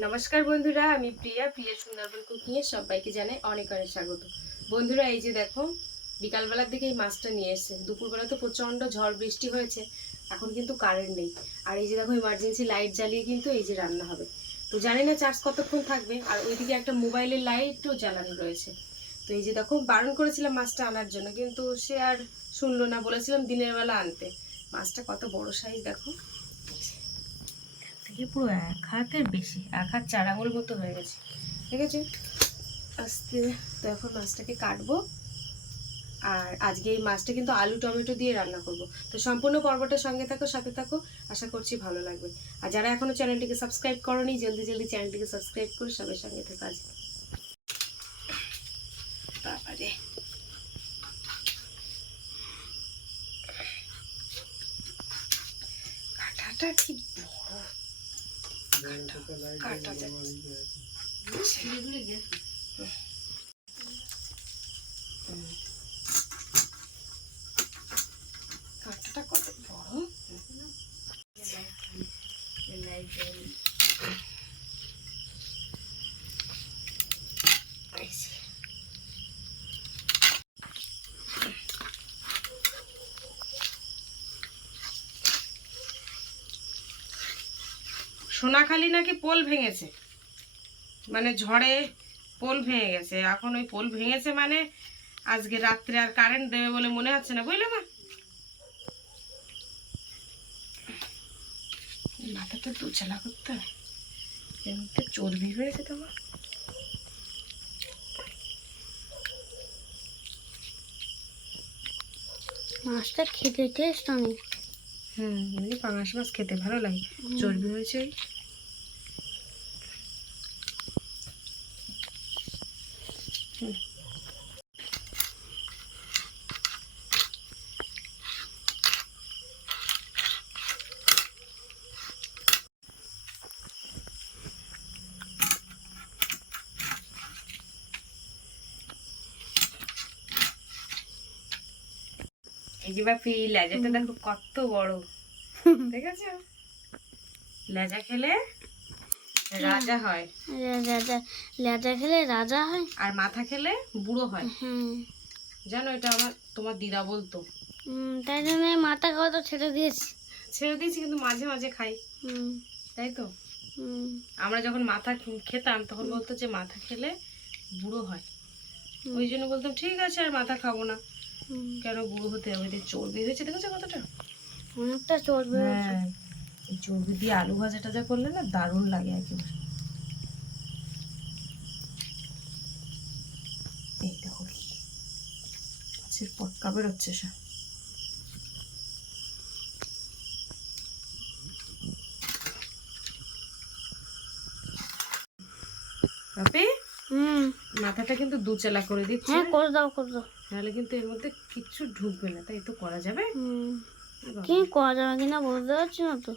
নমস্কার বন্ধুরা, আমি প্রিয়া প্রিয়া সুন্দরবন কুকিংয়ে সবাইকে জানাই অনেক অনেক স্বাগত। বন্ধুরা, এই যে দেখো, বিকালবেলার দিকে এই মাছটা নিয়ে এসছে। দুপুরবেলা তো প্রচণ্ড ঝড় বৃষ্টি হয়েছে, এখন কিন্তু কারেন্ট নেই। আর এই যে দেখো ইমার্জেন্সি লাইট জ্বালিয়ে কিন্তু এই যে রান্না হবে। তো জানি না চার্জ কতক্ষণ থাকবে, আর ওইদিকে একটা মোবাইলের লাইটও জ্বালানো রয়েছে। তো এই যে দেখো, বারণ করেছিলাম মাছটা আনার জন্য, কিন্তু সে আর শুনলো না, বলেছিলাম দিনের বেলা আনতে। মাছটা কত বড় সাইজ দেখো। থেকে পুরো এক হাতের বেশি, এক হাত চার আঙুল মতো হয়ে গেছে। ঠিক আছে আস্তে তো এখন মাছটাকে কাটবো। আর আজকে এই মাছটা কিন্তু আলু, টমেটো দিয়ে রান্না করব। তো সম্পূর্ণ পর্বটার সঙ্গে থাকো, সাথে থাকো। আশা করছি ভালো লাগবে। আর যারা এখনও চ্যানেলটিকে সাবস্ক্রাইব করনি, জলদি জলদি চ্যানেলটিকে সাবস্ক্রাইব করে সবাই সঙ্গে থাকো আজ। বাবারে। কাঁটাটা কি বড় কাটা যাচ্ছে হুম। কাঁটাটা কত বড় এই যে। সোনাখালি নাকি পোল ভেঙেছে? মানে ঝড়ে পোল ভেঙে গেছে। এখন ওই পোল ভেঙেছে মানে আজকে রাত্রে আর কারেন্ট দেবে বলে মনে হচ্ছে না, বুঝলে মা? মাথাটা দুচালা করতে হবে চর্বি হয়েছে তোমার মাছটা খেতে টেস্ট অনেক হুম এমনি পাঙাশ মাছ খেতে ভালো লাগে চর্বি হয়েছে ওই। হুম। এই যে বাপি লেজাটা দেখো কত বড়। ঠিক আছে লেজা খেলে রাজা হয়। রাজা লেজা খেলে রাজা হয়। আর মাথা খেলে বুড়ো হয়। হুম। জানো এটা আমার তোমার দিদা বলতো। তাই জন্য মাথা খাওয়া তো ছেড়ে দিয়েছি। ছেড়ে দিয়েছি কিন্তু মাঝে মাঝে খাই। হুম। তাই তো? আমরা যখন মাথা খেতাম তখন বলতো যে মাথা খেলে বুড়ো হয়। ওই জন্য বলতাম ঠিক আছে আর মাথা খাব না। কেন বুড়ো হতে হবে? চর্বি হয়েছে দেখেছ কতটা? অনেকটা চর্বি হ্যাঁ এই চর্বি দিয়ে আলু ভাজা টাজা করলে না দারুণ লাগে একেবারে। এই দেখো কি। মাছের পটকা বেরোচ্ছে বাপি হুম মাথাটা কিন্তু দুচালা করে দিচ্ছি। হ্যাঁ করে দাও করে দাও। নাহলে কিন্তু এর মধ্যে কিচ্ছু ঢুকবে না তাই তো করা যাবে? কি করা যাবে কিনা বুঝতে পারছি না তো।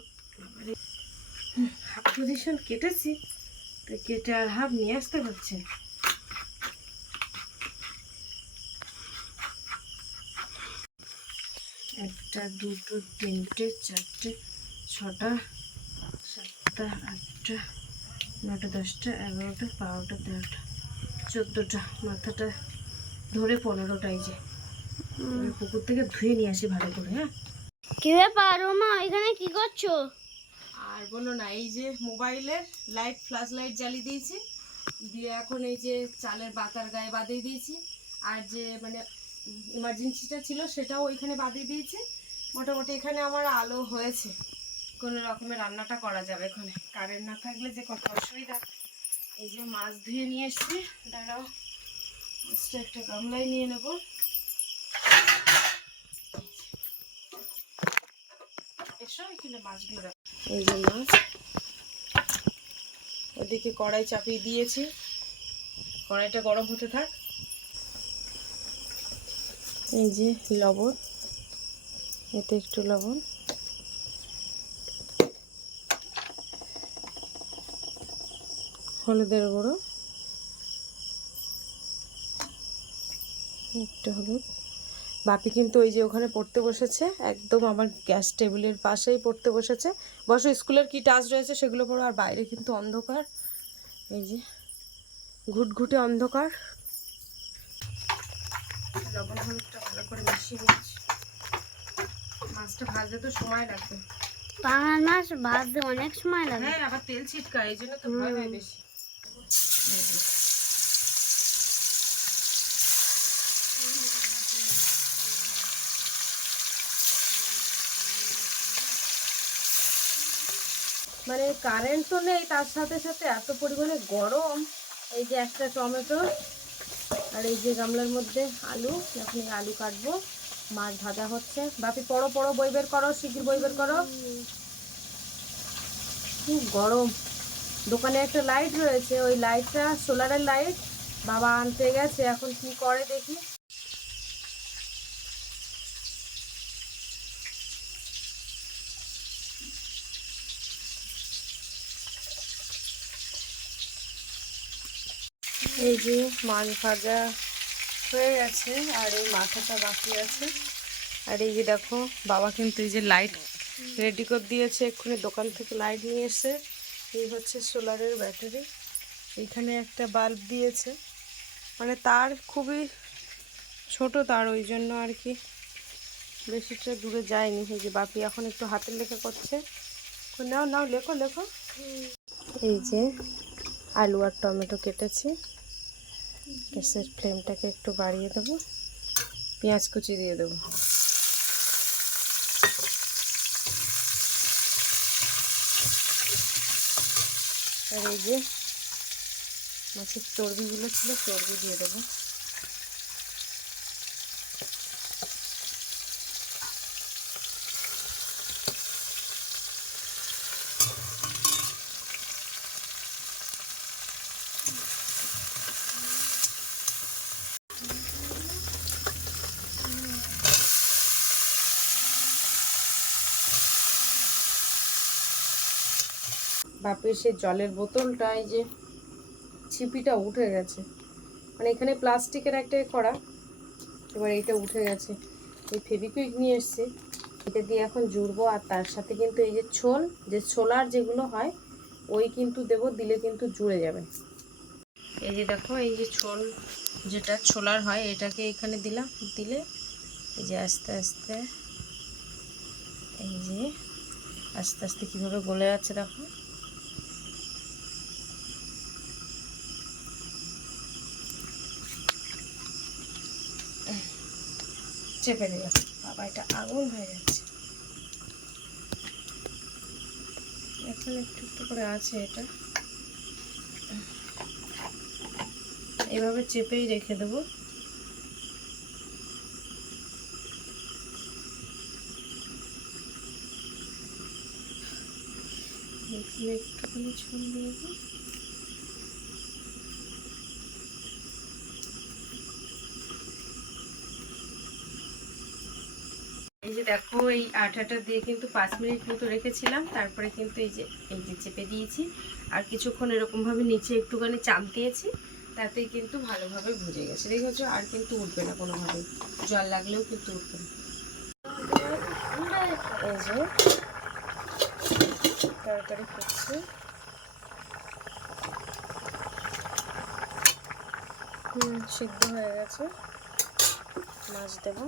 হাফ পজিশন কেটেছি তো কেটে আর হাফ নিয়ে আসতে পারছে একটা দুটো তিনটে চারটে ছটা সাতটা আটটা নটা দশটা এগারোটা বারোটা তেরোটা। চোদ্দোটা মাথাটা ধরে পনেরোটাই যে। পুকুর থেকে ধুয়ে নিয়ে আসি ভালো করে হ্যাঁ? কি ব্যাপার মা এখানে কি করছ? আর বলো না এই যে মোবাইলের লাইট ফ্ল্যাশ লাইট জ্বালিয়ে দিয়েছি। দিয়ে এখন এই যে চালের বাতার গায়ে বাঁধিয়ে দিয়েছি। আর যে মানে ইমার্জেন্সিটা ছিল সেটাও ওইখানে বাঁধিয়ে দিয়েছি। মোটামুটি এখানে আমার আলো হয়েছে। কোনো রকমের রান্নাটা করা যাবে এখানে। কারেন্ট না থাকলে যে কত অসুবিধা। এই যে মাছ ধুয়ে নিয়ে এসছি। দাঁড়াও, মাছটা একটা গামলায় নিয়ে নেব। এসো, এখানে মাছগুলো রাখো। এই যে মাছ। ওদিকে কড়াই চাপিয়ে দিয়েছি। কড়াইটা গরম হতে থাক। এই যে লবণ, এতে একটু লবণ। হলুদের গুঁড়ো। একটু হলুদ। বাপি কিন্তু ওই যে ওখানে পড়তে বসেছে একদম আমার গ্যাস টেবিলের পাশেই পড়তে বসেছে। বসো স্কুলের কি টাস্ক রয়েছে সেগুলো পড়ো আর বাইরে কিন্তু অন্ধকার। এই যে ঘুটঘুটে অন্ধকার। লবণ হলুদটা ভালো করে মিশিয়ে নিচ্ছি। মাছটা ভাজতে তো সময় লাগবে। পাঙাশ মাছ ভাজতে অনেক সময় লাগে। হ্যাঁ আবার তেল ছিটকা এই জন্য তো ভয় হয় বেশি। মানে কারেন্ট তো নেই তার সাথে সাথে এত পরিমাণে গরম। এই যে একটা টমেটো আর এই যে গামলার মধ্যে আলু এখন এই আলু কাটবো। মাছ ভাজা হচ্ছে। বাপি পড়ো পড়ো বই বের করো শিগগির বই বের করো। খুব গরম। দোকানে একটা লাইট রয়েছে, ওই লাইটটা সোলারের লাইট বাবা আনতে গেছে, এখন কি করে দেখি। এই যে মাছ ভাজা হয়ে গেছে, আর এই মাথাটা বাকি আছে। আর এই যে দেখো, বাবা কিন্তু এই যে লাইট রেডি করে দিয়েছে, এক্ষুনি দোকান থেকে লাইট নিয়ে এসে। এই হচ্ছে সোলারের ব্যাটারি। এখানে একটা বাল্ব দিয়েছে। মানে তার খুবই ছোট তার, ওই জন্য আর কি বেশিটা দূরে যায়নি। এই যে বাপি এখন একটু হাতের লেখা করছে। নাও নাও, লেখো লেখো। এই যে আলু আর টমেটো কেটেছি। গ্যাসের ফ্লেমটাকে একটু বাড়িয়ে দেবো। পেঁয়াজ কুচি দিয়ে দেবো। আর এই যে মাছের চর্বিগুলো ছিল চর্বি দিয়ে দেবো। বাপের সেই জলের বোতলটা, এই যে ছিপিটা উঠে গেছে। মানে এখানে প্লাস্টিকের একটা করা এবার এটা উঠে গেছে। এই ফেবিকুইক নিয়ে এসছি, এটা দিয়ে এখন জুড়বো, আর তার সাথে কিন্তু এই যে ছোল, যে ছোলার যেগুলো হয়, ওই কিন্তু দেব, দিলে কিন্তু জুড়ে যাবে। এই যে দেখো, এই যে ছোল, যেটা ছোলার হয়, এটাকে এখানে দিলাম, দিলে এই যে আস্তে আস্তে, এই যে আস্তে আস্তে কীভাবে গলে যাচ্ছে দেখো। চেপে দিলাম। বাবা, এটা আগুন হয়ে যাচ্ছে। এখন একটু একটু করে আছে এটা। এভাবে চেপেই রেখে দেবো। এখানে একটুখানি ছুন দিয়ে যে দেখো, এই আঠাটা দিয়ে কিন্তু পাঁচ মিনিট মতো রেখেছিলাম। তারপরে কিন্তু এই যে এই যে চেপে দিয়েছি। আর কিছুক্ষণ এরকমভাবে নিচে একটুখানি চাপ দিয়েছি, তাতেই কিন্তু ভালোভাবে ভুজে গেছে। দেখেছ আর কিন্তু উঠবে না কোনোভাবে। জল লাগলেও কিন্তু উঠবে না। হুম, সিদ্ধ হয়ে গেছে। মাছ দেবো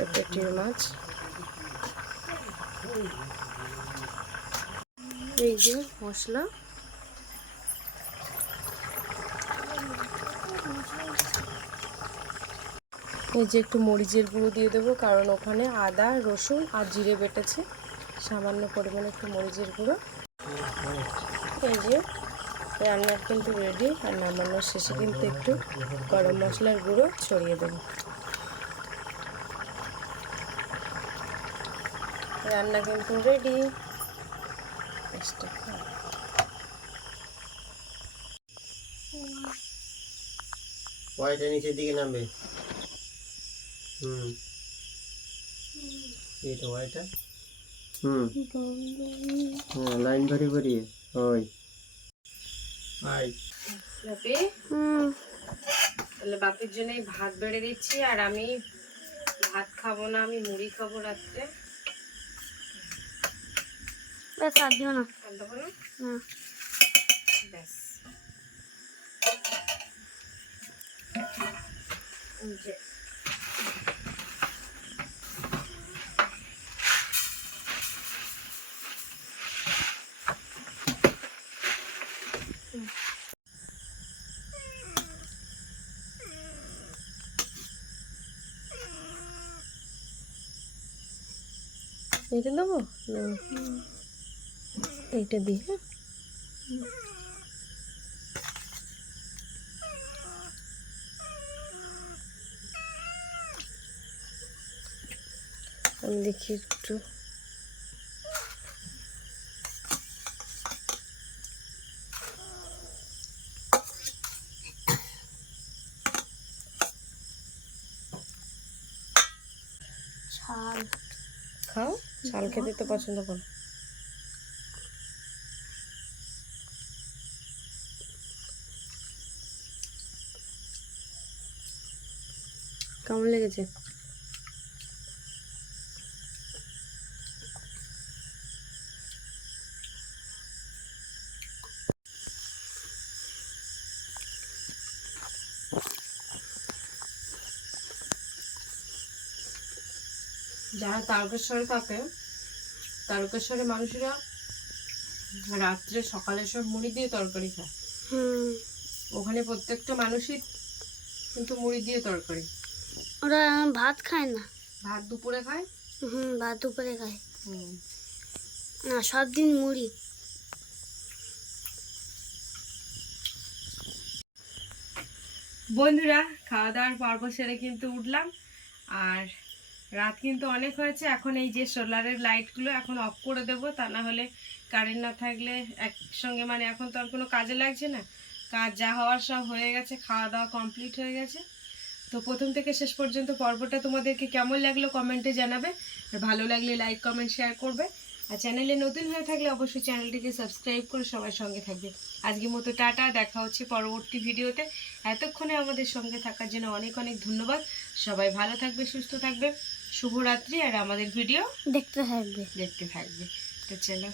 একটা পেটির মাছ। এই যে মশলা। এই যে একটু মরিচের গুঁড়ো দিয়ে দেবো, কারণ ওখানে আদা, রসুন আর জিরে বেটেছে। সামান্য পরিমাণে একটু মরিচের গুঁড়ো। এই যে রান্নার কিন্তু রেডি আর নামানোর শেষে কিন্তু একটু গরম মশলার গুঁড়ো ছড়িয়ে দেবো। রান্না কিন্তু রেডি নিচের দিকে নামবে। হুম। এইটা ওয়াইটা হুম। হ্যাঁ লাইন ভরি ভরিয়ে ওই। আই বাপি হুম। তাহলে বাপির জন্য ভাত বেড়ে দিচ্ছি আর আমি ভাত খাব না আমি মুড়ি খাব রাত্রে। ব্যাস আর দিও না ব্যাস এই দেবো না এইটা দিই হ্যাঁ? আমি দেখি একটু। ছাল। খাও? চাল খেতে তো পছন্দ করো। কেমন লেগেছে? যারা তারকেশ্বরে থাকে তারকেশ্বরে মানুষেরা রাত্রে সকালে সব মুড়ি দিয়ে তরকারি খায়। হুম। ওখানে প্রত্যেকটা মানুষই কিন্তু মুড়ি দিয়ে তরকারি। ওরা ভাত খায় না। ভাত দুপুরে খায়? হুম ভাত দুপুরে খায়। না সব দিন মুড়ি। বন্ধুরা খাওয়া দাওয়ার পর্ব সেরে কিন্তু উঠলাম। আর রাত কিন্তু অনেক হয়েছে এখন এই যে সোলারের লাইটগুলো এখন অফ করে দেবো তা না হলে কারেন্ট না থাকলে একসঙ্গে মানে এখন তো আর কোনো কাজে লাগছে না। কাজ যা হওয়ার সব হয়ে গেছে খাওয়া দাওয়া কমপ্লিট হয়ে গেছে। তো প্রথম থেকে শেষ পর্যন্ত পর্বটা তোমাদেরকে কেমন লাগল কমেন্টে জানাবে। আর ভালো লাগলে লাইক কমেন্ট শেয়ার করবে। আর চ্যানেলে নতুন হয়ে থাকলে অবশ্যই চ্যানেলটিকে সাবস্ক্রাইব করে সবার সঙ্গে থাকবে। আজকের মতো টাটা দেখা হচ্ছে পরবর্তী ভিডিওতে। এতক্ষণে আমাদের সঙ্গে থাকার জন্য অনেক অনেক ধন্যবাদ। সবাই ভালো থাকবে সুস্থ থাকবে। শুভরাত্রি আর আমাদের ভিডিও দেখতে থাকবে। দেখতে থাকবে। তো চলো।